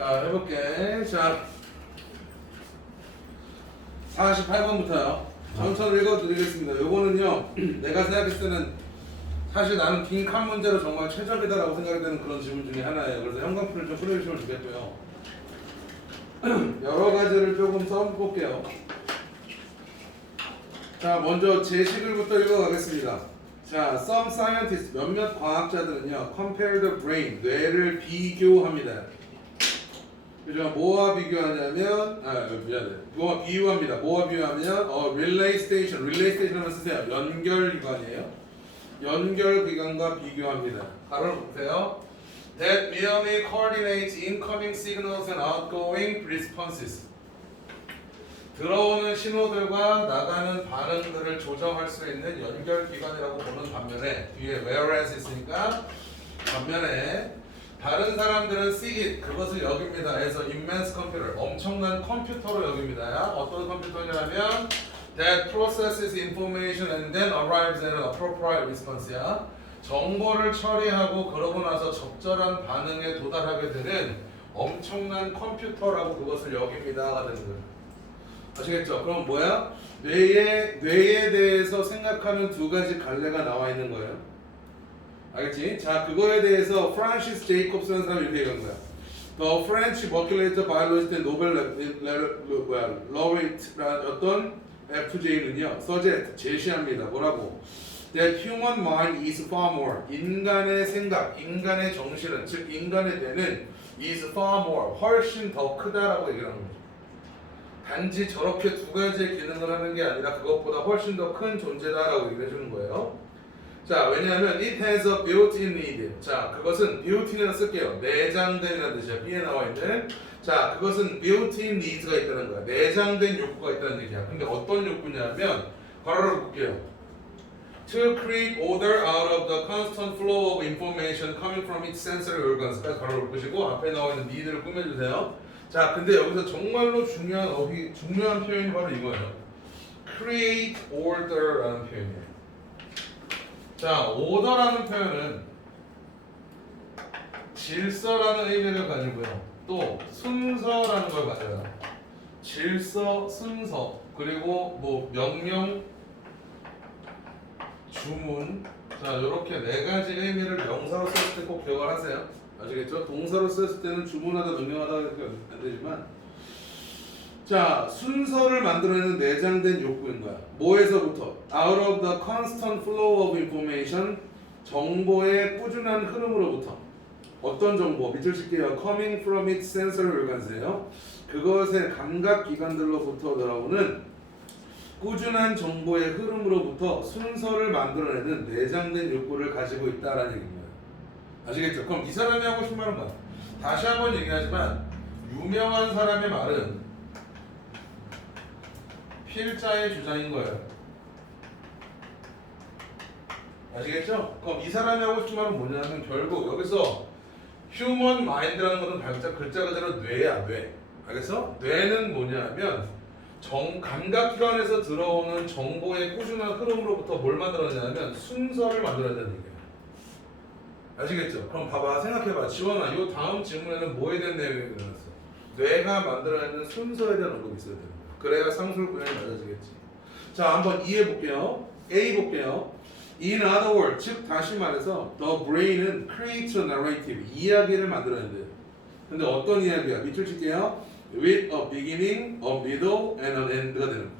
자, 해볼게. 자, 48번부터요. 천천히 읽어드리겠습니다. 요거는요, 내가 생각했을 때는 사실 나는 빈칸 문제로 정말 최적이다라고 생각이 되는 그런 질문 중에 하나예요. 그래서 형광펜을 좀 풀어주시면 좋겠고요. 여러 가지를 조금 써볼게요. 자, 먼저 제식을부터 읽어가겠습니다. 자, some scientists, 몇몇 과학자들은요, compare the brain, 뇌를 비교합니다. 그죠? 뭐와 비교하냐면, 미안해. 뭐와 비유합니다. 뭐와 비유하면, relay station, relay station 한번 쓰세요. 연결기관이에요. 연결기관과 비교합니다. 가로를 보세요. That merely coordinates incoming signals and outgoing responses. 들어오는 신호들과 나가는 반응들을 조정할 수 있는 연결기관이라고 보는 반면에 뒤에 whereas 있으니까 반면에 다른 사람들은 see it 그것을 여깁니다. 해서 immense computer 엄청난 컴퓨터로 여깁니다. 어떤 컴퓨터냐면 that processes information and then arrives at an appropriate response야. 정보를 처리하고 그러고 나서 적절한 반응에 도달하게 되는 엄청난 컴퓨터라고 그것을 여깁니다가 되는 거예요. 아시겠죠? 그럼 뭐야? 뇌에 대해서 생각하는 두 가지 갈래가 나와 있는 거예요. 알겠지? 자, 그거에 대해서 프란시스 제이콥스라는 사람이 이렇게 얘기한 거야. The French molecular biologist and Nobel laureate라는 어떤 FJ는요, suggest 제시합니다. 뭐라고? That human mind is far more. 인간의 생각, 인간의 정신은, 즉 인간의 뇌는 is far more. 훨씬 더 크다라고 얘기하는 거죠. 단지 저렇게 두 가지의 기능을 하는 게 아니라 그것보다 훨씬 더 큰 존재다라고 얘기해 주는 거예요. 자, 왜냐하면 it has a built-in need. 자, 그것은 built-in이라고 쓸게요. 내장된이라는 뜻이야. B에 나와 있는. 자, 그것은 built-in needs가 있다는 거야. 내장된 욕구가 있다는 얘기야. 근데 어떤 욕구냐면 가로를 볼게요. To create order out of the constant flow of information coming from its sensory organs까지 가로를 보시고 앞에 나와 있는 need를 꾸며주세요. 자, 근데 여기서 정말로 중요한 표현이 바로 이거예요. create order라는 표현이에요. 자, order라는 표현은 질서라는 의미를 가지고요. 또 순서라는 걸 가져요. 질서, 순서, 그리고 뭐 명령, 주문. 자, 이렇게 네 가지 의미를 명사로 썼을 때 꼭 기억을 하세요. 아시겠죠? 동사로 썼을 때는 주문하다, 명령하다 이렇게 안 되지만, 자, 순서를 만들어내는 내장된 욕구인 거야. 뭐에서부터? Out of the constant flow of information, 정보의 꾸준한 흐름으로부터. 어떤 정보? 밑줄 칠게요. Coming from its sensory organs예요. 그것의 감각 기관들로부터 들어오는 꾸준한 정보의 흐름으로부터 순서를 만들어내는 내장된 욕구를 가지고 있다라는 얘기입니다. 아시겠죠? 그럼 이 사람이 하고 싶은 말은 뭐야? 다시 한번 얘기하지만 유명한 사람의 말은 필자의 주장인 거예요. 아시겠죠? 그럼 이 사람이 하고 싶은 말은 뭐냐면 결국 여기서 human mind라는 것은 글자 그대로 뇌야, 뇌. 알겠어? 뇌는 뭐냐면 감각기관에서 들어오는 정보의 꾸준한 흐름으로부터 뭘 만들어내냐면 순서를 만들어낸다는 얘기예요. 아시겠죠? 그럼 봐봐, 생각해봐. 지원아, 이 다음 질문에는 뭐에 대한 내용이 들어갔어? 뇌가 만들어내는 순서에 대한 언급이 있어야 돼요. 그래야 상술 구현이 맞아지겠지. 자, 한번 이해해볼게요. A 볼게요. In other words, 즉 다시 말해서 the brain은 creates a narrative, 이야기를 만들어낸대요. 근데 어떤 이야기야? 밑줄 칠게요. With a beginning, a middle, and an end가 되는 거죠.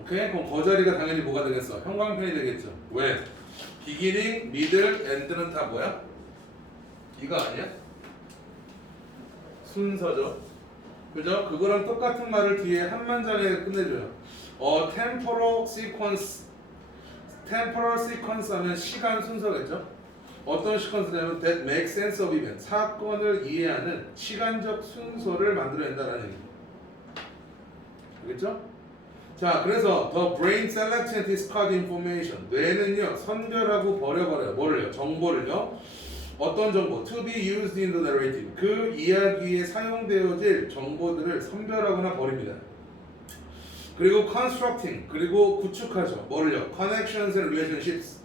오케이? 그럼 그 자리가 당연히 뭐가 되겠어? 형광펜이 되겠죠. 왜? beginning, middle, end는 다 뭐야? 이거 아니야? 순서죠. 그죠? 그거랑 똑같은 말을 뒤에 한 문장에 끝내줘요. temporal sequence. temporal sequence 하면 시간 순서겠죠? 어떤 시퀀스냐면 that makes sense of event. 사건을 이해하는 시간적 순서를 만들어낸다라는 얘기입니다. 알겠죠? 자, 그래서 the brain selects and discards information. 뇌는요 선별하고 버려버려요. 뭐를요? 정보를요. 어떤 정보? To be used in the narrative. 그 이야기에 사용되어질 정보들을 선별하거나 버립니다. 그리고 constructing. 그리고 구축하죠. 뭐를요? Connections and relationships.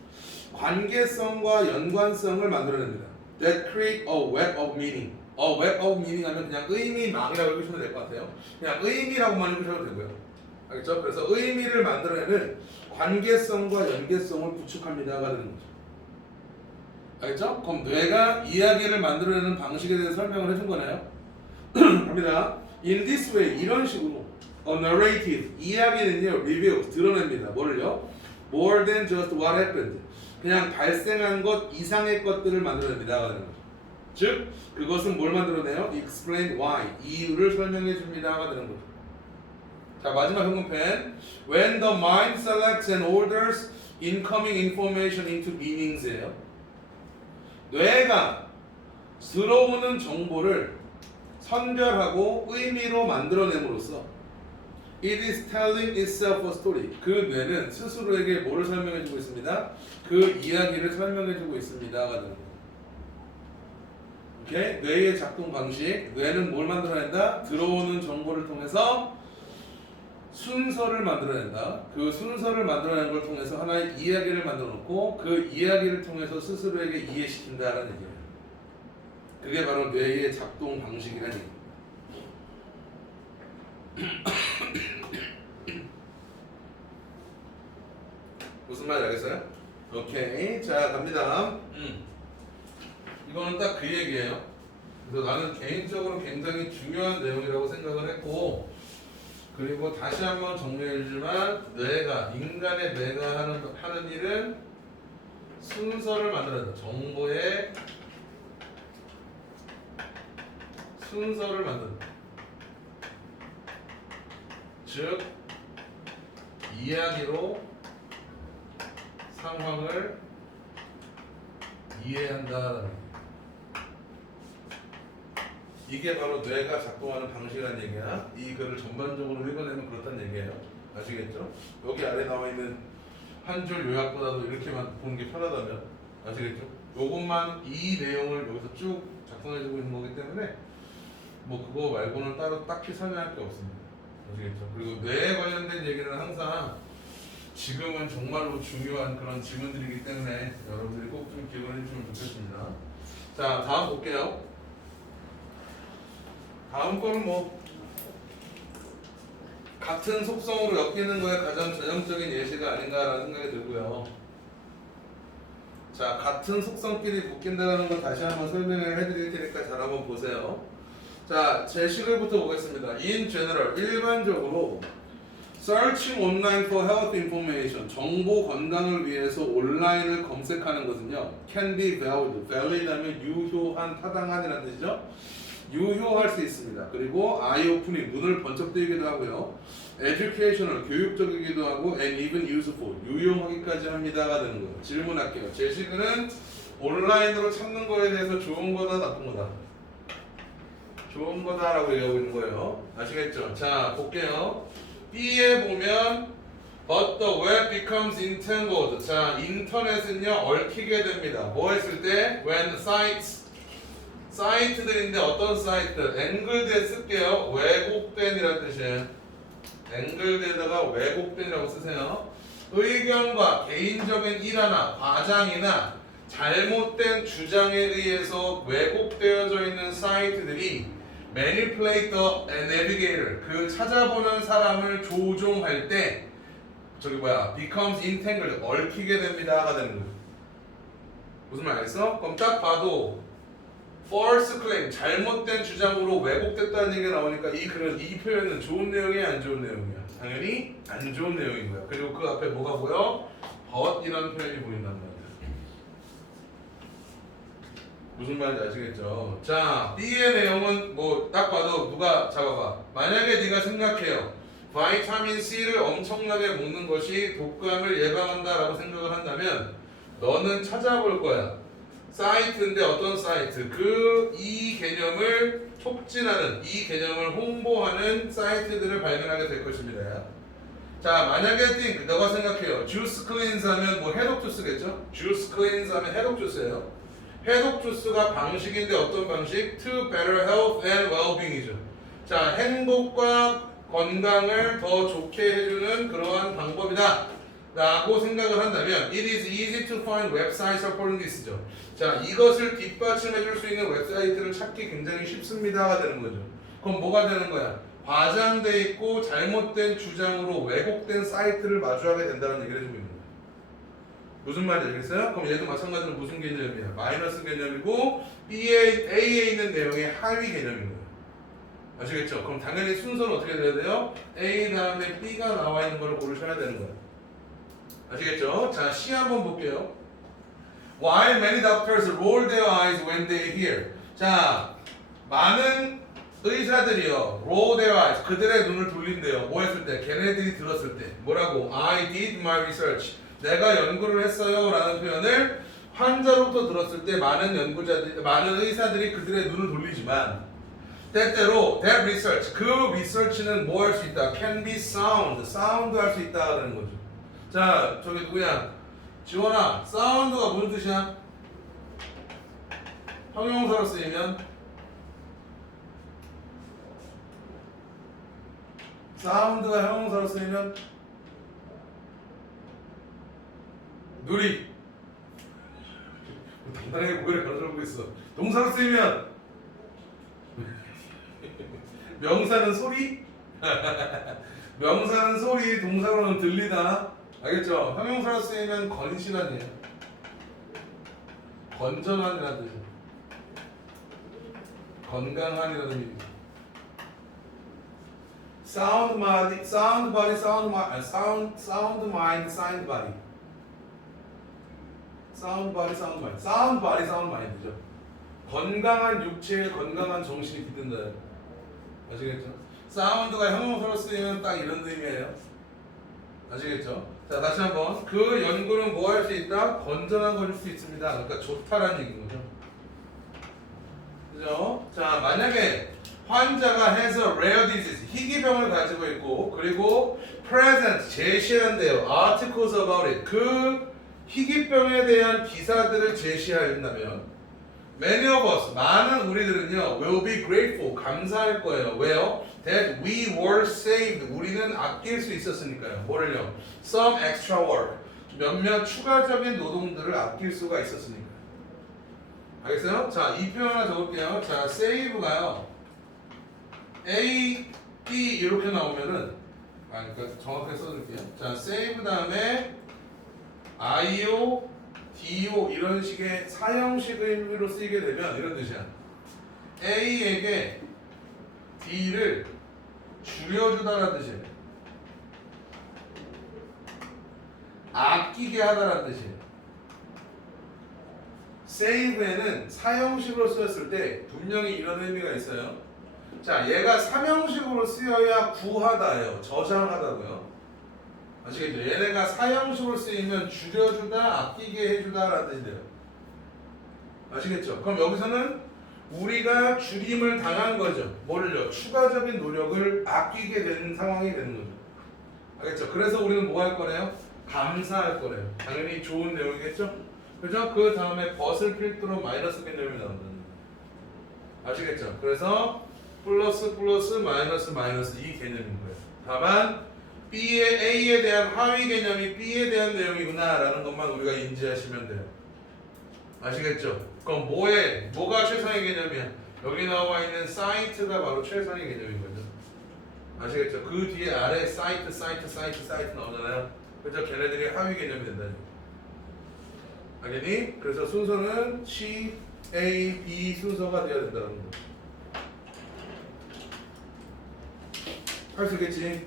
관계성과 연관성을 만들어냅니다. That create a web of meaning. web of meaning 하면 그냥 의미망이라고 읽으시면 될 것 같아요. 그냥 의미라고만 읽으셔도 되고요. 알겠죠? 그래서 의미를 만들어내는 관계성과 연계성을 구축합니다가 되는 거죠. 알겠죠? 그럼 뇌가 이야기를 만들어내는 방식에 대해서 설명을 해준 거네요. 갑니다. In this way, 이런 식으로 a narrative, 이야기는요, reveals, 드러냅니다. 뭐를요? More than just what happened. 그냥 발생한 것 이상의 것들을 만들어냅니다가 되는 거죠. 즉, 그것은 뭘 만들어내요? Explain why, 이유를 설명해 줍니다가 되는 거죠. 자, 마지막 형광펜. When the mind selects and orders incoming information into meanings예요. 뇌가 들어오는 정보를 선별하고 의미로 만들어냄으로써 it is telling itself a story. 그 뇌는 스스로에게 뭐를 설명해주고 있습니다? 그 이야기를 설명해주고 있습니다가 되는 거예요. 오케이? 뇌의 작동 방식. 뇌는 뭘 만들어낸다? 들어오는 정보를 통해서 순서를 만들어낸다. 그 순서를 만들어낸 걸 통해서 하나의 이야기를 만들어놓고 그 이야기를 통해서 스스로에게 이해시킨다라는 얘기예요. 그게 바로 뇌의 작동 방식이라는 얘기예요. 무슨 말인지 알겠어요? 오케이. 자, 갑니다. 이거는 딱 그 얘기예요. 그래서 나는 개인적으로 굉장히 중요한 내용이라고 생각을 했고, 그리고 다시 한번 정리해주지만 뇌가, 인간의 뇌가 하는 일은 순서를 만들어낸다. 정보의 순서를 만든다. 즉 이야기로 상황을 이해한다라는 거예요. 이게 바로 뇌가 작동하는 방식이라는 얘기야. 이 글을 전반적으로 읽어내면 그렇다는 얘기예요. 아시겠죠? 여기 아래 나와 있는 한 줄 요약보다도 이렇게만 보는 게 편하다면 아시겠죠? 요것만 이 내용을 여기서 쭉 작성해주고 있는 거기 때문에 뭐 그거 말고는 따로 딱히 설명할 게 없습니다. 아시겠죠? 그리고 뇌에 관련된 얘기는 항상 지금은 정말로 중요한 그런 질문들이기 때문에 여러분들이 꼭 좀 기억을 해주시면 좋겠습니다. 자, 다음 볼게요. 다음 거는 뭐 같은 속성으로 엮이는 거에 가장 전형적인 예시가 아닌가라는 생각이 들고요. 자, 같은 속성끼리 묶인다는 건 다시 한번 설명을 해드릴 테니까 잘 한번 보세요. 자, 제식을부터 보겠습니다. In general, 일반적으로 Searching online for health information, 정보 건강을 위해서 온라인을 검색하는 것은요, can be valid, valid 하면 유효한, 타당한이라는 뜻이죠. 유효할 수 있습니다. 그리고 eye-opening, 눈을 번쩍 뜨이기도 하고요. educational, 교육적이기도 하고 and even useful, 유용하기까지 합니다가 되는 거예요. 질문할게요. 제시글은 온라인으로 찾는 거에 대해서 좋은 거다, 나쁜 거다? 좋은 거다라고 얘기하고 있는 거예요. 아시겠죠? 자, 볼게요. B에 보면 but the web becomes entangled. 자, 인터넷은요 얽히게 됩니다. 뭐 했을 때? when sites, 사이트들인데 어떤 사이트? 앵글드에 쓸게요. 왜곡된이라는 뜻이에요. 앵글드에다가 왜곡된이라고 쓰세요. 의견과 개인적인 일화나 과장이나 잘못된 주장에 의해서 왜곡되어져 있는 사이트들이 manipulate the navigator, 그 찾아보는 사람을 조종할 때 becomes entangled, 얽히게 됩니다가 되는 거예요. 무슨 말 알겠어? 그럼 딱 봐도 false claim, 잘못된 주장으로 왜곡됐다는 얘기가 나오니까 이 표현은 좋은 내용이야, 안 좋은 내용이야? 당연히 안 좋은 내용인 거야. 그리고 그 앞에 뭐가 보여? but이라는 표현이 보인단 말이야. 무슨 말인지 아시겠죠? 자, B의 내용은 뭐 딱 봐도 누가 잡아봐. 만약에 네가 생각해요. 바이타민 C를 엄청나게 먹는 것이 독감을 예방한다라고 생각을 한다면 너는 찾아볼 거야. 사이트인데 어떤 사이트? 이 개념을 촉진하는, 이 개념을 홍보하는 사이트들을 발견하게 될 것입니다. 자, 만약에 너가 생각해요. 주스 클린즈 하면 뭐 해독 주스겠죠? 주스 클린즈 하면 해독 주스예요. 해독 주스가 방식인데 어떤 방식? To better health and well-being이죠. 자, 행복과 건강을 더 좋게 해주는 그러한 방법이다 라고 생각을 한다면 it is easy to find websites supporting this죠. 자, 이것을 뒷받침해 줄 수 있는 웹사이트를 찾기 굉장히 쉽습니다가 되는 거죠. 그럼 뭐가 되는 거야? 과장돼 있고 잘못된 주장으로 왜곡된 사이트를 마주하게 된다는 얘기를 해주고 있는 거야. 무슨 말인지 알겠어요? 그럼 얘도 마찬가지로 무슨 개념이야? 마이너스 개념이고 A에 있는 내용의 하위 개념인 거야. 아시겠죠? 그럼 당연히 순서는 어떻게 돼야 돼요? A 다음에 B가 나와 있는 걸 고르셔야 되는 거야. 아시겠죠? 자, C 한번 볼게요. While many doctors roll their eyes when they hear. 자, 많은 의사들이요, roll their eyes, 그들의 눈을 돌린대요. 뭐 했을 때? 걔네들이 들었을 때. 뭐라고? I did my research. 내가 연구를 했어요 라는 표현을 환자로부터 들었을 때 많은 많은 의사들이 그들의 눈을 돌리지만 때때로 that research, 그 research는 뭐 할 수 있다? can be sound, sound 할 수 있다라는 거죠. 자, 저기 누구야? 지원아, 사운드가 무슨 뜻이야? 형용사로 쓰이면 사운드가 형용사로 쓰이면 누리. 당당하게 고개를 가로저고 있어. 동사로 쓰이면 명사는 소리? 명사는 소리, 동사로는 들리다. 알겠죠? 형용사로 쓰이면 건실한이에요. 건전한이라는 뜻이에요. 건강한이라는 의미입니다. sound body, sound body, sound mind, sound mind, sound body. sound body, sound mind. sound body, sound mind죠. 건강한 육체에 건강한 정신이 깃든다. 아시겠죠? 사운드가 형용사로 쓰이면 딱 이런 의미예요. 아시겠죠? 자, 다시 한번. 그 연구는 뭐 할 수 있다? 건전한 것일 수 있습니다. 그러니까 좋다라는 얘기인 거죠. 그죠? 자, 만약에 환자가 has a rare disease, 희귀병을 가지고 있고, 그리고 present, 제시한대요. articles about it. 그 희귀병에 대한 기사들을 제시한다면 many of us, 많은 우리들은요, will be grateful, 감사할 거예요. 왜요? That we were saved. 우리는 아낄 수 있었으니까요. 뭐를요? Some extra work. 몇몇 추가적인 노동들을 아낄 수가 있었으니까. 알겠어요? 자, 이 표현 하나 적을게요. 자, save가요. A, B 이렇게 나오면은, 그러니까 정확하게 써줄게요. 자, save 다음에 IO, DO 이런 식의 사형식 의미로 쓰이게 되면 이런 뜻이야. A에게 D를 줄여주다라는 뜻이에요. 아끼게 하다라는 뜻이에요. save에는 사형식으로 쓰였을 때 분명히 이런 의미가 있어요. 자, 얘가 삼형식으로 쓰여야 구하다예요. 저장하다고요. 아시겠죠? 얘네가 사형식으로 쓰이면 줄여주다, 아끼게 해주다라는 뜻이 돼요. 아시겠죠? 그럼 여기서는 우리가 줄임을 당한 거죠. 뭐를요? 추가적인 노력을 아끼게 되는 상황이 되는 거죠. 알겠죠? 그래서 우리는 뭐 할 거래요? 감사할 거래요. 당연히 좋은 내용이겠죠? 그죠? 그 다음에 벗을 필두로 마이너스 개념이 나온다는 거예요. 아시겠죠? 그래서 플러스 플러스 마이너스 마이너스 이 개념인 거예요. 다만 B의 A에 대한 하위 개념이 B에 대한 내용이구나라는 것만 우리가 인지하시면 돼요. 아시겠죠? 그럼 뭐가 최상의 개념이야? 여기 나와 있는 사이트가 바로 최상의 개념인 거죠. 아시겠죠? 그 뒤에 아래 사이트 나오잖아요. 그래서 걔네들이 하위 개념이 된다니. 알겠니? 그래서 순서는 C, A, B 순서가 되어야 된다는 거. 할 수 있겠지?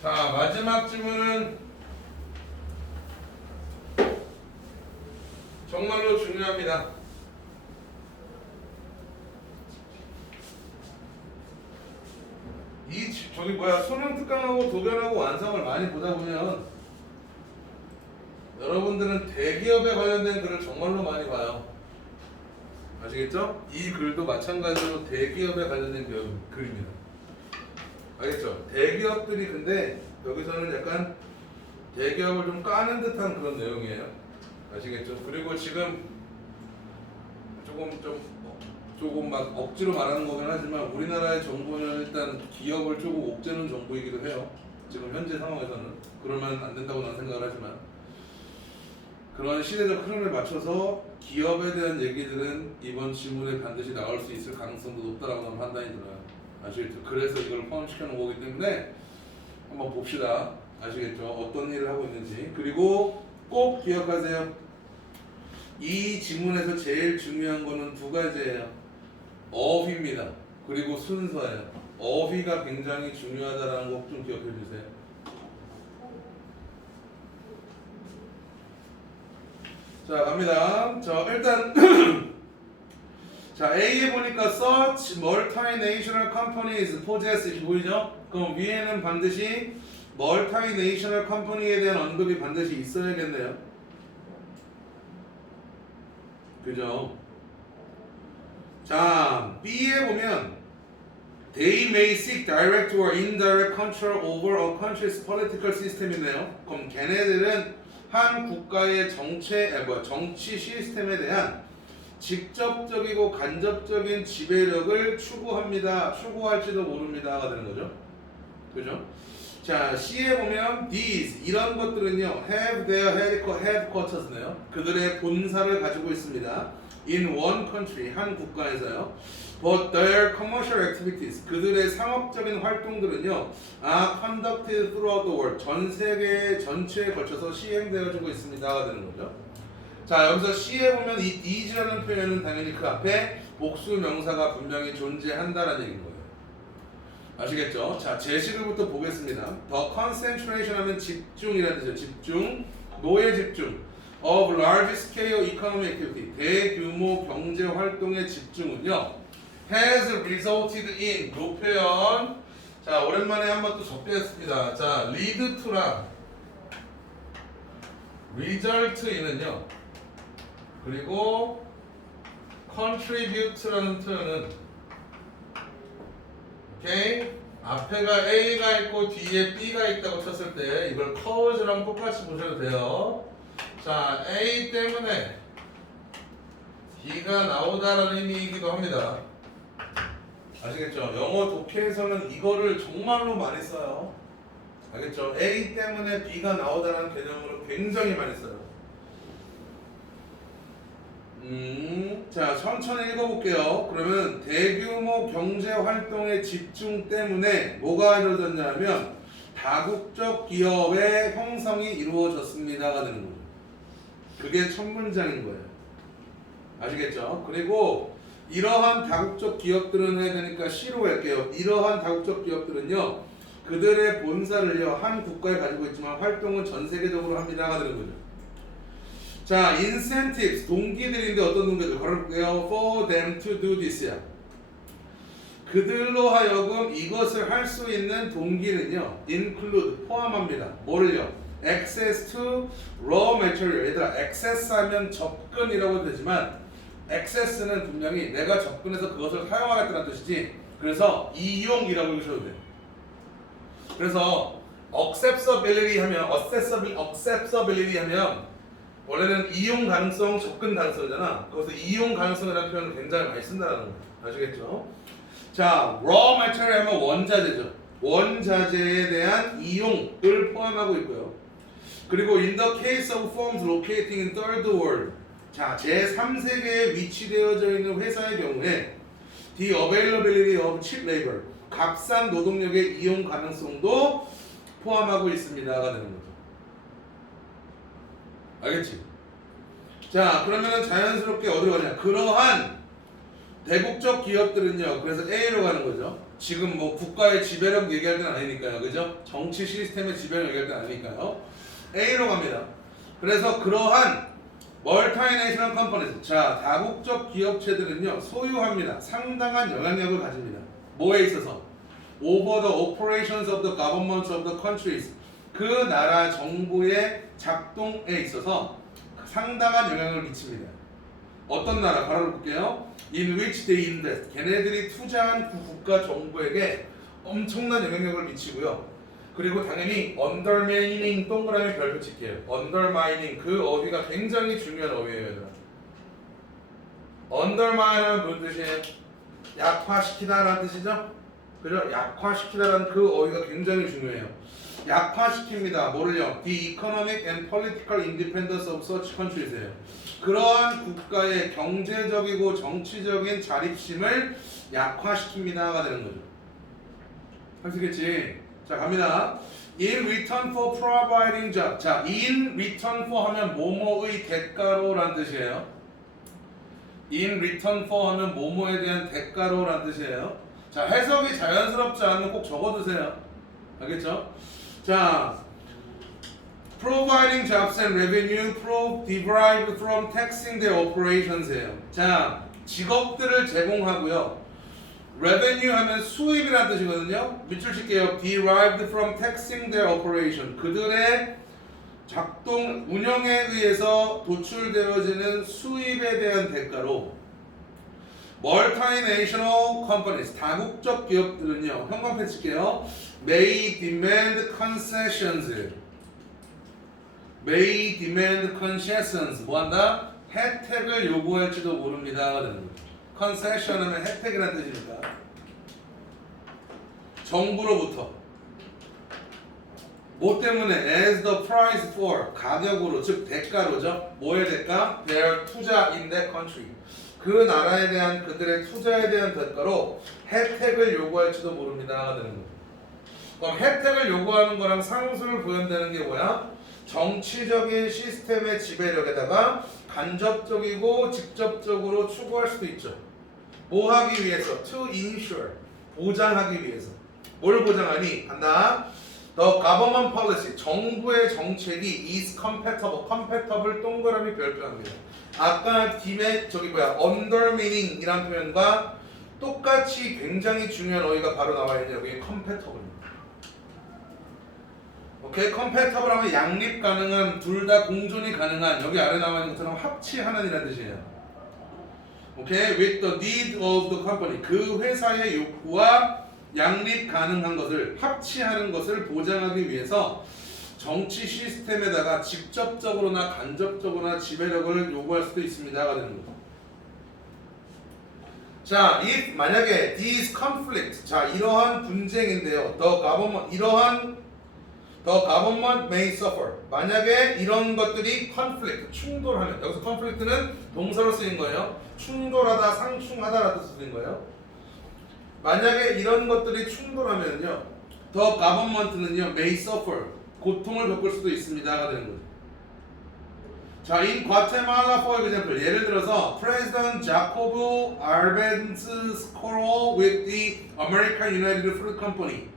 자, 마지막 질문은 정말로 중요합니다. 수능 특강하고 도변하고 완성을 많이 보다 보면 여러분들은 대기업에 관련된 글을 정말로 많이 봐요. 아시겠죠? 이 글도 마찬가지로 대기업에 관련된 글입니다. 알겠죠? 대기업들이 근데 여기서는 약간 대기업을 좀 까는 듯한 그런 내용이에요. 아시겠죠? 그리고 지금 조금 좀 조금 막 억지로 말하는 거긴 하지만 우리나라의 정부는 일단 기업을 조금 옥죄는 정부이기도 해요. 지금 현재 상황에서는 그러면 안 된다고 나는 생각을 하지만 그런 시대적 흐름에 맞춰서 기업에 대한 얘기들은 이번 질문에 반드시 나올 수 있을 가능성도 높다라고 하는 판단이 들어요. 아시겠죠? 그래서 이걸 포함시켜 놓은 거기 때문에 한번 봅시다. 아시겠죠? 어떤 일을 하고 있는지. 그리고 꼭 기억하세요. 이 지문에서 제일 중요한 거는 두 가지예요. 어휘입니다. 그리고 순서예요. 어휘가 굉장히 중요하다는 거 좀 기억해 주세요. 자, 갑니다. 자, 일단 자, A에 보니까 such multinational companies possess 이렇게 보이죠? 그럼 위에는 반드시 multinational company에 대한 언급이 반드시 있어야겠네요. 그죠? 자, B에 보면 They may seek direct or indirect control over a country's political system이네요. 그럼 걔네들은 한 국가의 정치 시스템에 대한 직접적이고 간접적인 지배력을 추구할지도 모릅니다가 되는 거죠. 그죠? 자, C에 보면 these 이런 것들은요 have their headquarters네요. 그들의 본사를 가지고 있습니다. in one country 한 국가에서요. But their commercial activities 그들의 상업적인 활동들은요 are conducted throughout the world 전 세계 전체에 걸쳐서 시행되어지고 있습니다가 되는 거죠. 자, 여기서 C에 보면 이 these라는 표현은 당연히 그 앞에 복수 명사가 분명히 존재한다라는 얘기인 거예요. 아시겠죠? 자, 제시를부터 보겠습니다. The concentration 하면 집중이라는 뜻이에요. 집중, 노예 집중. Of large scale economic activity 대규모 경제 활동의 집중은요 has resulted in 요 표현 자 오랜만에 한번 또 접겠습니다. 자 lead to랑 result in은요 그리고 contribute라는 표현은 오케이 앞에가 A가 있고 뒤에 B가 있다고 쳤을 때 이걸 cause랑 똑같이 보셔도 돼요. 자 A 때문에 B가 나오다라는 의미이기도 합니다. 아시겠죠? 영어 독해에서는 이거를 정말로 많이 써요. 알겠죠? A 때문에 B가 나오다라는 개념으로 굉장히 많이 써요. 자, 천천히 읽어볼게요. 그러면 대규모 경제 활동의 집중 때문에 뭐가 이루어졌냐면 다국적 기업의 형성이 이루어졌습니다가 되는 거죠. 그게 첫 문장인 거예요. 아시겠죠? 그리고 이러한 다국적 기업들은 해야 되니까 C로 갈게요. 이러한 다국적 기업들은요 그들의 본사를요 한 국가에 가지고 있지만 활동은 전 세계적으로 합니다가 되는 거죠. 자, incentives 동기들인데 어떤 동기들 걸어볼게요. For them to do this야. 그들로 하여금 이것을 할 수 있는 동기는요 include 포함합니다. 뭐를요? access to raw material. 얘들아 access 하면 접근이라고 되지만 access는 분명히 내가 접근해서 그것을 사용하겠다는 뜻이지 그래서 이용이라고 읽으셔도 돼요. 그래서 accessibility 하면 원래는 이용 가능성, 접근 가능성이잖아. 거기서 이용 가능성이라는 표현을 굉장히 많이 쓴다는 거예요. 아시겠죠? 자, raw material 하면 원자재죠. 원자재에 대한 이용을 포함하고 있고요. 그리고 in the case of firms locating in third world 자, 제3세계에 위치되어져 있는 회사의 경우에 the availability of cheap labor 값싼 노동력의 이용 가능성도 포함하고 있습니다가 되는 거죠. 알겠지? 자, 그러면은 자연스럽게 어디로 가냐? 그러한 대국적 기업들은요. 그래서 A로 가는 거죠. 지금 뭐 국가의 지배력 얘기할 땐 아니니까요. 그죠? 정치 시스템의 지배력 얘기할 땐 아니니까요. A로 갑니다. 그래서 그러한 멀티내셔널 컴퍼니즈 자 다국적 기업체들은요 소유합니다. 상당한 영향력을 가집니다. 뭐에 있어서? Over the operations of the governments of the countries 그 나라 정부의 작동에 있어서 상당한 영향을 미칩니다. 어떤 나라? 바로 볼게요. In which they invest 걔네들이 투자한 그 국가 정부에게 엄청난 영향력을 미치고요. 그리고 당연히 undermining 동그라미 별표 칠게요. undermining 그 어휘가 굉장히 중요한 어휘예요. 얘들아. undermine은 무슨 뜻이에요? 약화시키다라는 뜻이죠? 그죠? 약화시키다라는 그 어휘가 굉장히 중요해요. 약화시킵니다. 뭐를요? The economic and political independence of such countries예요. 그러한 국가의 경제적이고 정치적인 자립심을 약화시킵니다가 되는 거죠. 할 수 있겠지? 자, 갑니다. In return for providing job. 자, in return for 하면 뭐뭐의 대가로라는 뜻이에요. In return for 하면 뭐뭐에 대한 대가로라는 뜻이에요. 자, 해석이 자연스럽지 않으면 꼭 적어두세요. 알겠죠? 자, providing jobs and revenue derived from taxing their operations예요. 자, 직업들을 제공하고요. revenue 하면 수입이라는 뜻이거든요. 밑줄 칠게요. derived from taxing their operation. 그들의 작동 운영에 의해서 도출되어지는 수입에 대한 대가로 multinational companies 다국적 기업들은요. 형광펜 칠게요. may demand concessions. may demand concessions. 뭐한다? 혜택을 요구할지도 모릅니다. concession 하면 혜택이라는 뜻입니다. 정부로부터 뭐 때문에? as the price for 가격으로 즉 대가로죠. 뭐의 대가? their 투자 in that country. 그 나라에 대한 그들의 투자에 대한 대가로 혜택을 요구할지도 모릅니다. 되는 거예요. 그럼 혜택을 요구하는 거랑 상수를 구현되는 게 뭐야? 정치적인 시스템의 지배력에다가 간접적이고 직접적으로 추구할 수도 있죠. 뭐 하기 위해서? To ensure 보장하기 위해서. 뭘 보장하니? 간다. The government policy 정부의 정책이 is compatible. compatible 동그라미 별표합니다. 아까 팀의 undermining 이란 표현과 똑같이 굉장히 중요한 어휘가 바로 나와 있네요. 여기 compatible입니다. 오케이, compatible 하면 양립 가능한, 둘 다 공존이 가능한, 여기 아래 나와 있는 것처럼 합치하는 이라는 뜻이에요. 오케이, with the need of the company 그 회사의 욕구와 양립 가능한 것을 합치하는 것을 보장하기 위해서 정치 시스템에다가 직접적으로나 간접적으로나 지배력을 요구할 수도 있습니다가 되는 거죠. 자, if 만약에 these conflict 자 이러한 분쟁인데요. The government may suffer. 만약에 이런 것들이 conflict 충돌하면 여기서 conflict는 동사로 쓰인 거예요. 충돌하다, 상충하다라는 뜻으로 쓰인 거예요. 만약에 이런 것들이 충돌하면요, the government는요, may suffer 고통을 겪을 수도 있습니다가 되는 거죠. 자, in Guatemala for example, 예를 들어서 President Jacobo Arbenz quarrel with the American United Fruit Company.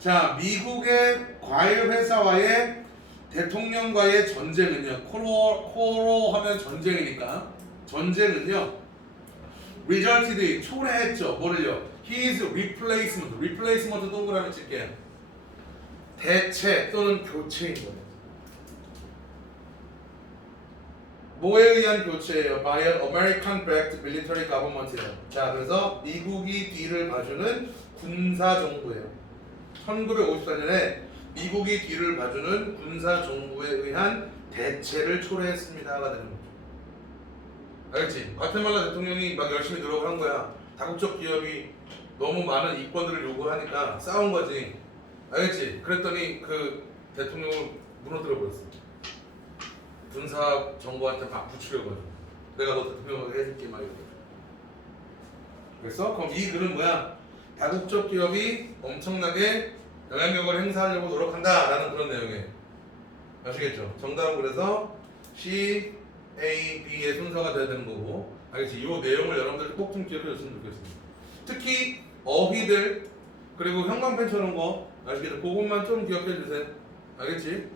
자, 미국의 과일 회사와의 대통령과의 전쟁은요, quarrel 하면 전쟁이니까 전쟁은요, resulted 초래했죠. 뭐를요? His replacement 동그라미 칠게요. 대체 또는 교체인 거예요. 뭐에 의한 교체예요? By an American-backed military government이에요. 자, 그래서 미국이 뒤를 봐주는 군사 정부예요. 1954년에 미국이 뒤를 봐주는 군사 정부에 의한 대체를 초래했습니다가 되는 거죠. 알겠지? 과테말라 대통령이 막 열심히 노력을 한 거야. 다국적 기업이 너무 많은 이권들을 요구하니까 싸운 거지. 알겠지? 그랬더니 그 대통령을 무너뜨려 버렸어. 군사 정부한테 막 부추려가지고 내가 너 대통령을 해줄게 막 이러고. 그래서 그럼 이 글은 뭐야? 다국적 기업이 엄청나게 영향력을 행사하려고 노력한다라는 그런 내용이에요. 아시겠죠? 정답은 그래서 C, A, B의 순서가 돼야 되는 거고, 알겠지? 이 내용을 여러분들 꼭 좀 기억해 줬으면 좋겠습니다. 특히 어휘들 그리고 형광펜처럼 거 아시겠죠? 그것만 좀 기억해 주세요. 알겠지?